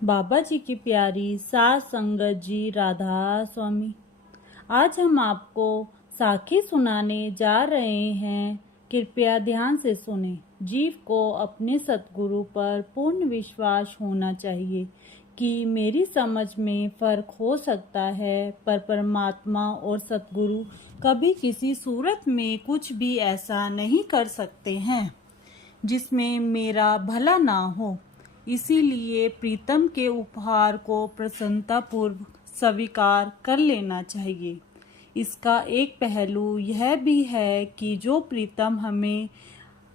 बाबा जी की प्यारी सात संगत जी राधा स्वामी। आज हम आपको साखी सुनाने जा रहे हैं। कृपया ध्यान से सुने। जीव को अपने सतगुरु पर पूर्ण विश्वास होना चाहिए कि मेरी समझ में फर्क हो सकता है, पर परमात्मा और सतगुरु कभी किसी सूरत में कुछ भी ऐसा नहीं कर सकते हैं जिसमें मेरा भला ना हो। इसीलिए प्रीतम के उपहार को प्रसन्नतापूर्वक स्वीकार कर लेना चाहिए। इसका एक पहलू यह भी है कि जो प्रीतम हमें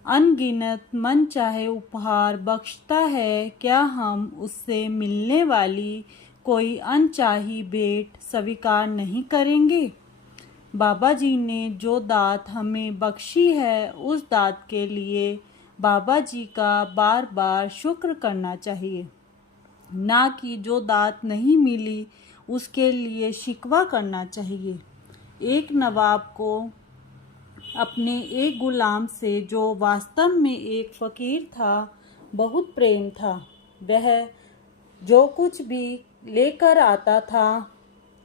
अनगिनत मन चाहे उपहार बख्शता है, क्या हम उससे मिलने वाली कोई अनचाही भेंट स्वीकार नहीं करेंगे? बाबा जी ने जो दात हमें बख्शी है, उस दात के लिए बाबा जी का बार बार शुक्र करना चाहिए, ना कि जो दात नहीं मिली उसके लिए शिकवा करना चाहिए। एक नवाब को अपने एक गुलाम से, जो वास्तव में एक फकीर था, बहुत प्रेम था। वह जो कुछ भी लेकर आता था,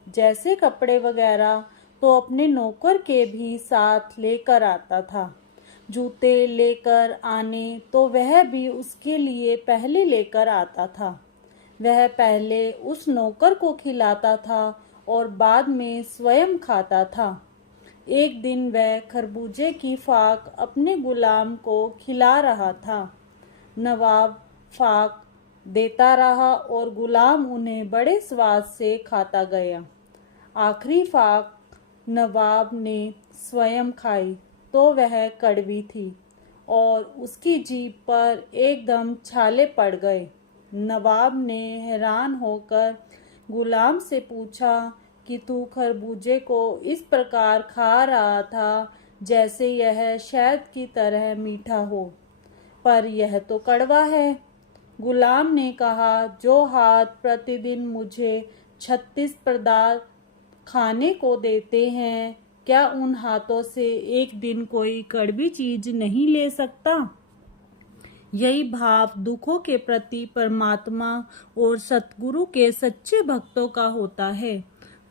जैसे कपड़े वगैरह, तो अपने नौकर के भी साथ लेकर आता था। जूते लेकर आने तो वह भी उसके लिए पहले लेकर आता था। वह पहले उस नौकर को खिलाता था और बाद में स्वयं खाता था। एक दिन वह खरबूजे की फाक अपने गुलाम को खिला रहा था। नवाब फाक देता रहा और गुलाम उन्हें बड़े स्वाद से खाता गया। आखिरी फाक नवाब ने स्वयं खाई तो वह कड़वी थी और उसकी जीभ पर एकदम छाले पड़ गए। नवाब ने हैरान होकर गुलाम से पूछा कि तू खरबूजे को इस प्रकार खा रहा था जैसे यह शहद की तरह मीठा हो, पर यह तो कड़वा है। गुलाम ने कहा, जो हाथ प्रतिदिन मुझे 36 पदार्थ खाने को देते हैं, क्या उन हाथों से एक दिन कोई कड़वी चीज नहीं ले सकता? यही भाव दुखों के प्रति परमात्मा और सतगुरु के सच्चे भक्तों का होता है।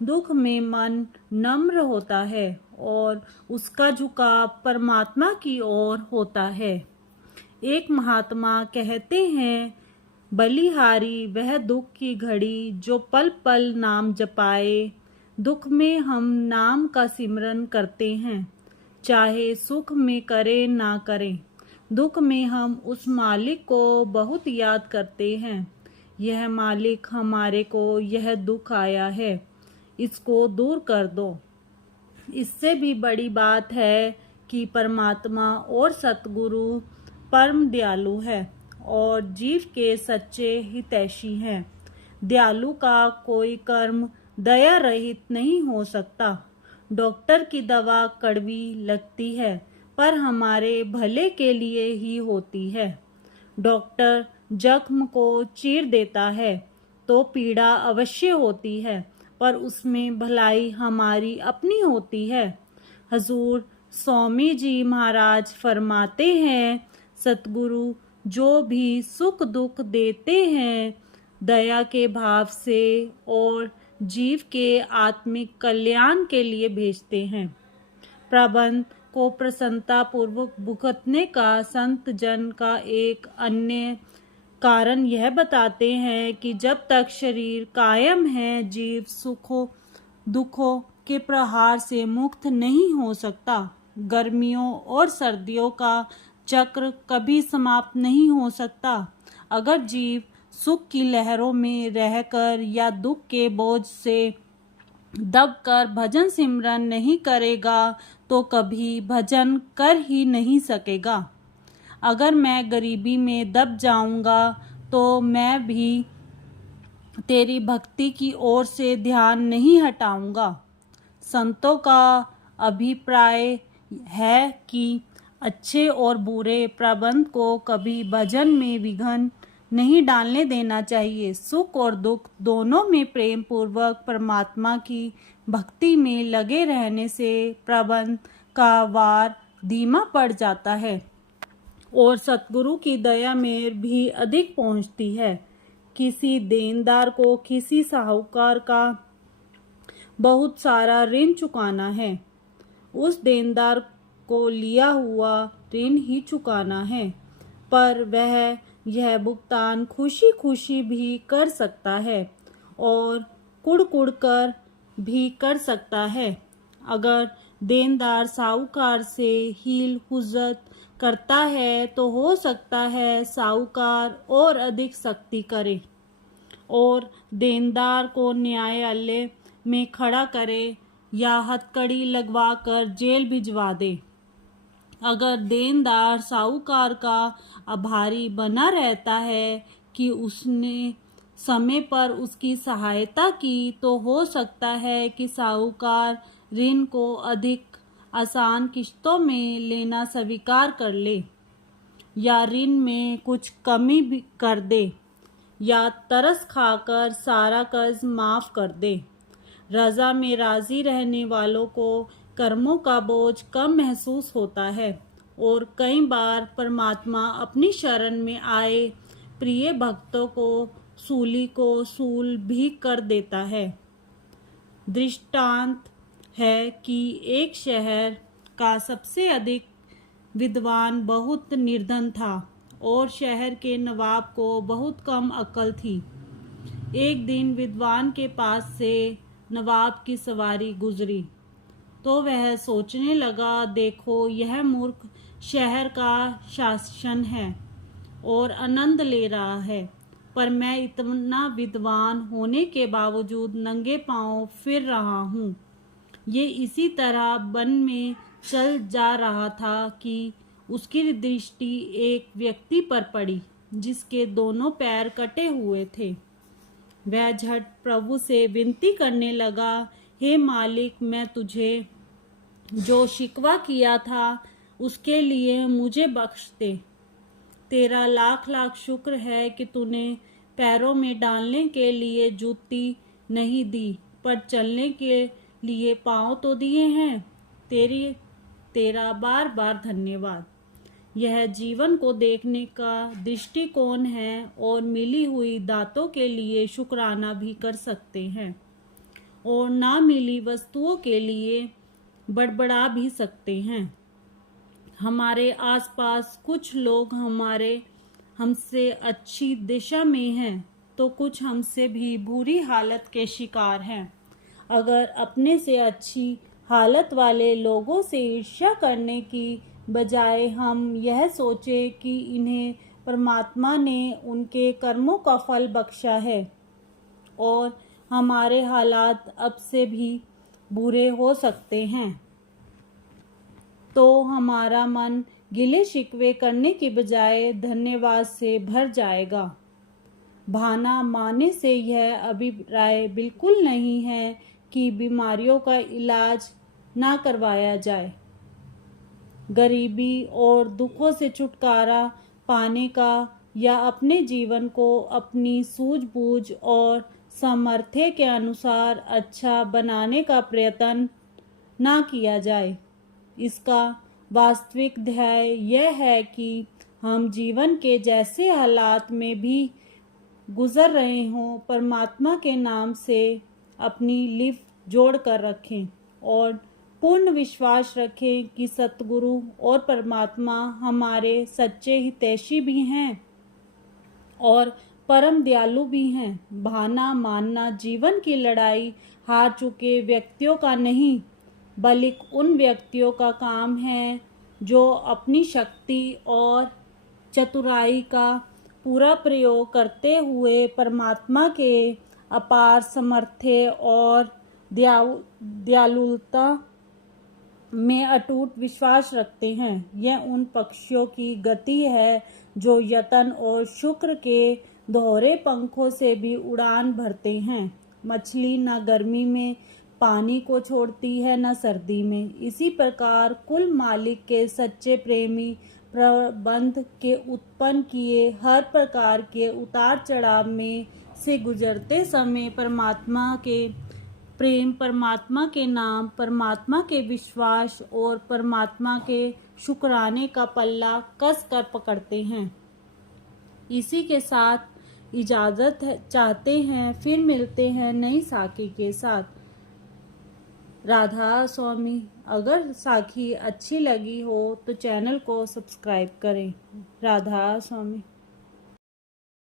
दुख में मन नम्र होता है और उसका झुकाव परमात्मा की ओर होता है। एक महात्मा कहते हैं, बलिहारी वह दुख की घड़ी जो पल पल नाम जपाए। दुख में हम नाम का सिमरन करते हैं, चाहे सुख में करें ना करें। दुख में हम उस मालिक को बहुत याद करते हैं। यह मालिक हमारे को यह दुख आया है, इसको दूर कर दो। इससे भी बड़ी बात है कि परमात्मा और सतगुरु परम दयालु है और जीव के सच्चे हितैषी हैं। दयालु का कोई कर्म दया रहित नहीं हो सकता। डॉक्टर की दवा कड़वी लगती है, पर हमारे भले के लिए ही होती है। डॉक्टर जख्म को चीर देता है तो पीड़ा अवश्य होती है, पर उसमें भलाई हमारी अपनी होती है। हजूर स्वामी जी महाराज फरमाते हैं, सतगुरु जो भी सुख दुख देते हैं, दया के भाव से और जीव के आत्मिक कल्याण के लिए भेजते हैं। प्रबंध को प्रसन्नता पूर्वक भुगतने का संत जन का एक अन्य कारण यह बताते हैं कि जब तक शरीर कायम है, जीव सुखों दुखों के प्रहार से मुक्त नहीं हो सकता। गर्मियों और सर्दियों का चक्र कभी समाप्त नहीं हो सकता। अगर जीव सुख की लहरों में रहकर या दुख के बोझ से दबकर भजन सिमरन नहीं करेगा तो कभी भजन कर ही नहीं सकेगा। अगर मैं गरीबी में दब जाऊंगा तो मैं भी तेरी भक्ति की ओर से ध्यान नहीं हटाऊंगा। संतों का अभिप्राय है कि अच्छे और बुरे प्रबंध को कभी भजन में विघ्न नहीं डालने देना चाहिए। सुख और दुख दोनों में प्रेम पूर्वक परमात्मा की भक्ति में लगे रहने से प्रबंध का वार धीमा पड़ जाता है और सतगुरु की दया में भी अधिक पहुंचती है। किसी देनदार को किसी साहूकार का बहुत सारा ऋण चुकाना है। उस देनदार को लिया हुआ ऋण ही चुकाना है, पर वह यह भुगतान खुशी खुशी भी कर सकता है और कुड़ कर भी कर सकता है। अगर देनदार साहूकार से हील हुज्जत करता है तो हो सकता है साहूकार और अधिक सख्ती करे और देनदार को न्यायालय में खड़ा करे या हथकड़ी लगवा कर जेल भिजवा दे। अगर देनदार साहूकार का आभारी बना रहता है कि उसने समय पर उसकी सहायता की, तो हो सकता है कि साहूकार ऋण को अधिक आसान किश्तों में लेना स्वीकार कर ले या ऋण में कुछ कमी भी कर दे या तरस खाकर सारा कर्ज माफ कर दे। रजा में राजी रहने वालों को कर्मों का बोझ कम महसूस होता है और कई बार परमात्मा अपनी शरण में आए प्रिय भक्तों को सूली को सूल भी कर देता है। दृष्टांत है कि एक शहर का सबसे अधिक विद्वान बहुत निर्धन था और शहर के नवाब को बहुत कम अक्ल थी। एक दिन विद्वान के पास से नवाब की सवारी गुजरी तो वह सोचने लगा, देखो यह मूर्ख शहर का शासन है और आनंद ले रहा है, पर मैं इतना विद्वान होने के बावजूद नंगे पांव फिर रहा हूँ। ये इसी तरह वन में चल जा रहा था कि उसकी दृष्टि एक व्यक्ति पर पड़ी जिसके दोनों पैर कटे हुए थे। वह झट प्रभु से विनती करने लगा, हे मालिक, मैं तुझे जो शिकवा किया था उसके लिए मुझे बख्श दे। तेरा लाख लाख शुक्र है कि तूने पैरों में डालने के लिए जूती नहीं दी, पर चलने के लिए पाँव तो दिए हैं। तेरा बार बार धन्यवाद। यह जीवन को देखने का दृष्टिकोण है और मिली हुई दातों के लिए शुक्राना भी कर सकते हैं और ना मिली वस्तुओं के लिए बड़बड़ा भी सकते हैं। हमारे आसपास कुछ लोग हमसे अच्छी दिशा में हैं तो कुछ हमसे भी बुरी हालत के शिकार हैं। अगर अपने से अच्छी हालत वाले लोगों से ईर्ष्या करने की बजाय हम यह सोचें कि इन्हें परमात्मा ने उनके कर्मों का फल बख्शा है और हमारे हालात अब से भी बुरे हो सकते हैं, तो हमारा मन गिले शिकवे करने की बजाय धन्यवाद से भर जाएगा। बहाना मारने से यह अभिप्राय बिल्कुल नहीं है कि बीमारियों का इलाज ना करवाया जाए। गरीबी और दुखों से छुटकारा पाने का या अपने जीवन को अपनी सूझबूझ और सामर्थ्य के अनुसार अच्छा बनाने का प्रयत्न ना किया जाए। इसका वास्तविक ध्येय यह है कि हम जीवन के जैसे हालात में भी गुजर रहे हों, परमात्मा के नाम से अपनी लिप जोड़ कर रखें और पूर्ण विश्वास रखें कि सतगुरु और परमात्मा हमारे सच्चे हितैषी भी हैं और परम दयालु भी हैं। बहाना मानना जीवन की लड़ाई हार चुके व्यक्तियों का नहीं, बल्कि उन व्यक्तियों का काम है जो अपनी शक्ति और चतुराई का पूरा प्रयोग करते हुए परमात्मा के अपार सामर्थ्य और दयालुता में अटूट विश्वास रखते हैं। यह उन पक्षियों की गति है जो यत्न और शुक्र के दोहरे पंखों से भी उड़ान भरते हैं। मछली न गर्मी में पानी को छोड़ती है न सर्दी में। इसी प्रकार कुल मालिक के सच्चे प्रेमी प्रबंध के उत्पन्न किए हर प्रकार के उतार चढ़ाव में से गुजरते समय परमात्मा के प्रेम, परमात्मा के नाम, परमात्मा के विश्वास और परमात्मा के शुक्राने का पल्ला कस कर पकड़ते हैं। इसी के साथ इजाज़त चाहते हैं, फिर मिलते हैं नई साखी के साथ। राधा स्वामी। अगर साखी अच्छी लगी हो तो चैनल को सब्सक्राइब करें। राधा स्वामी।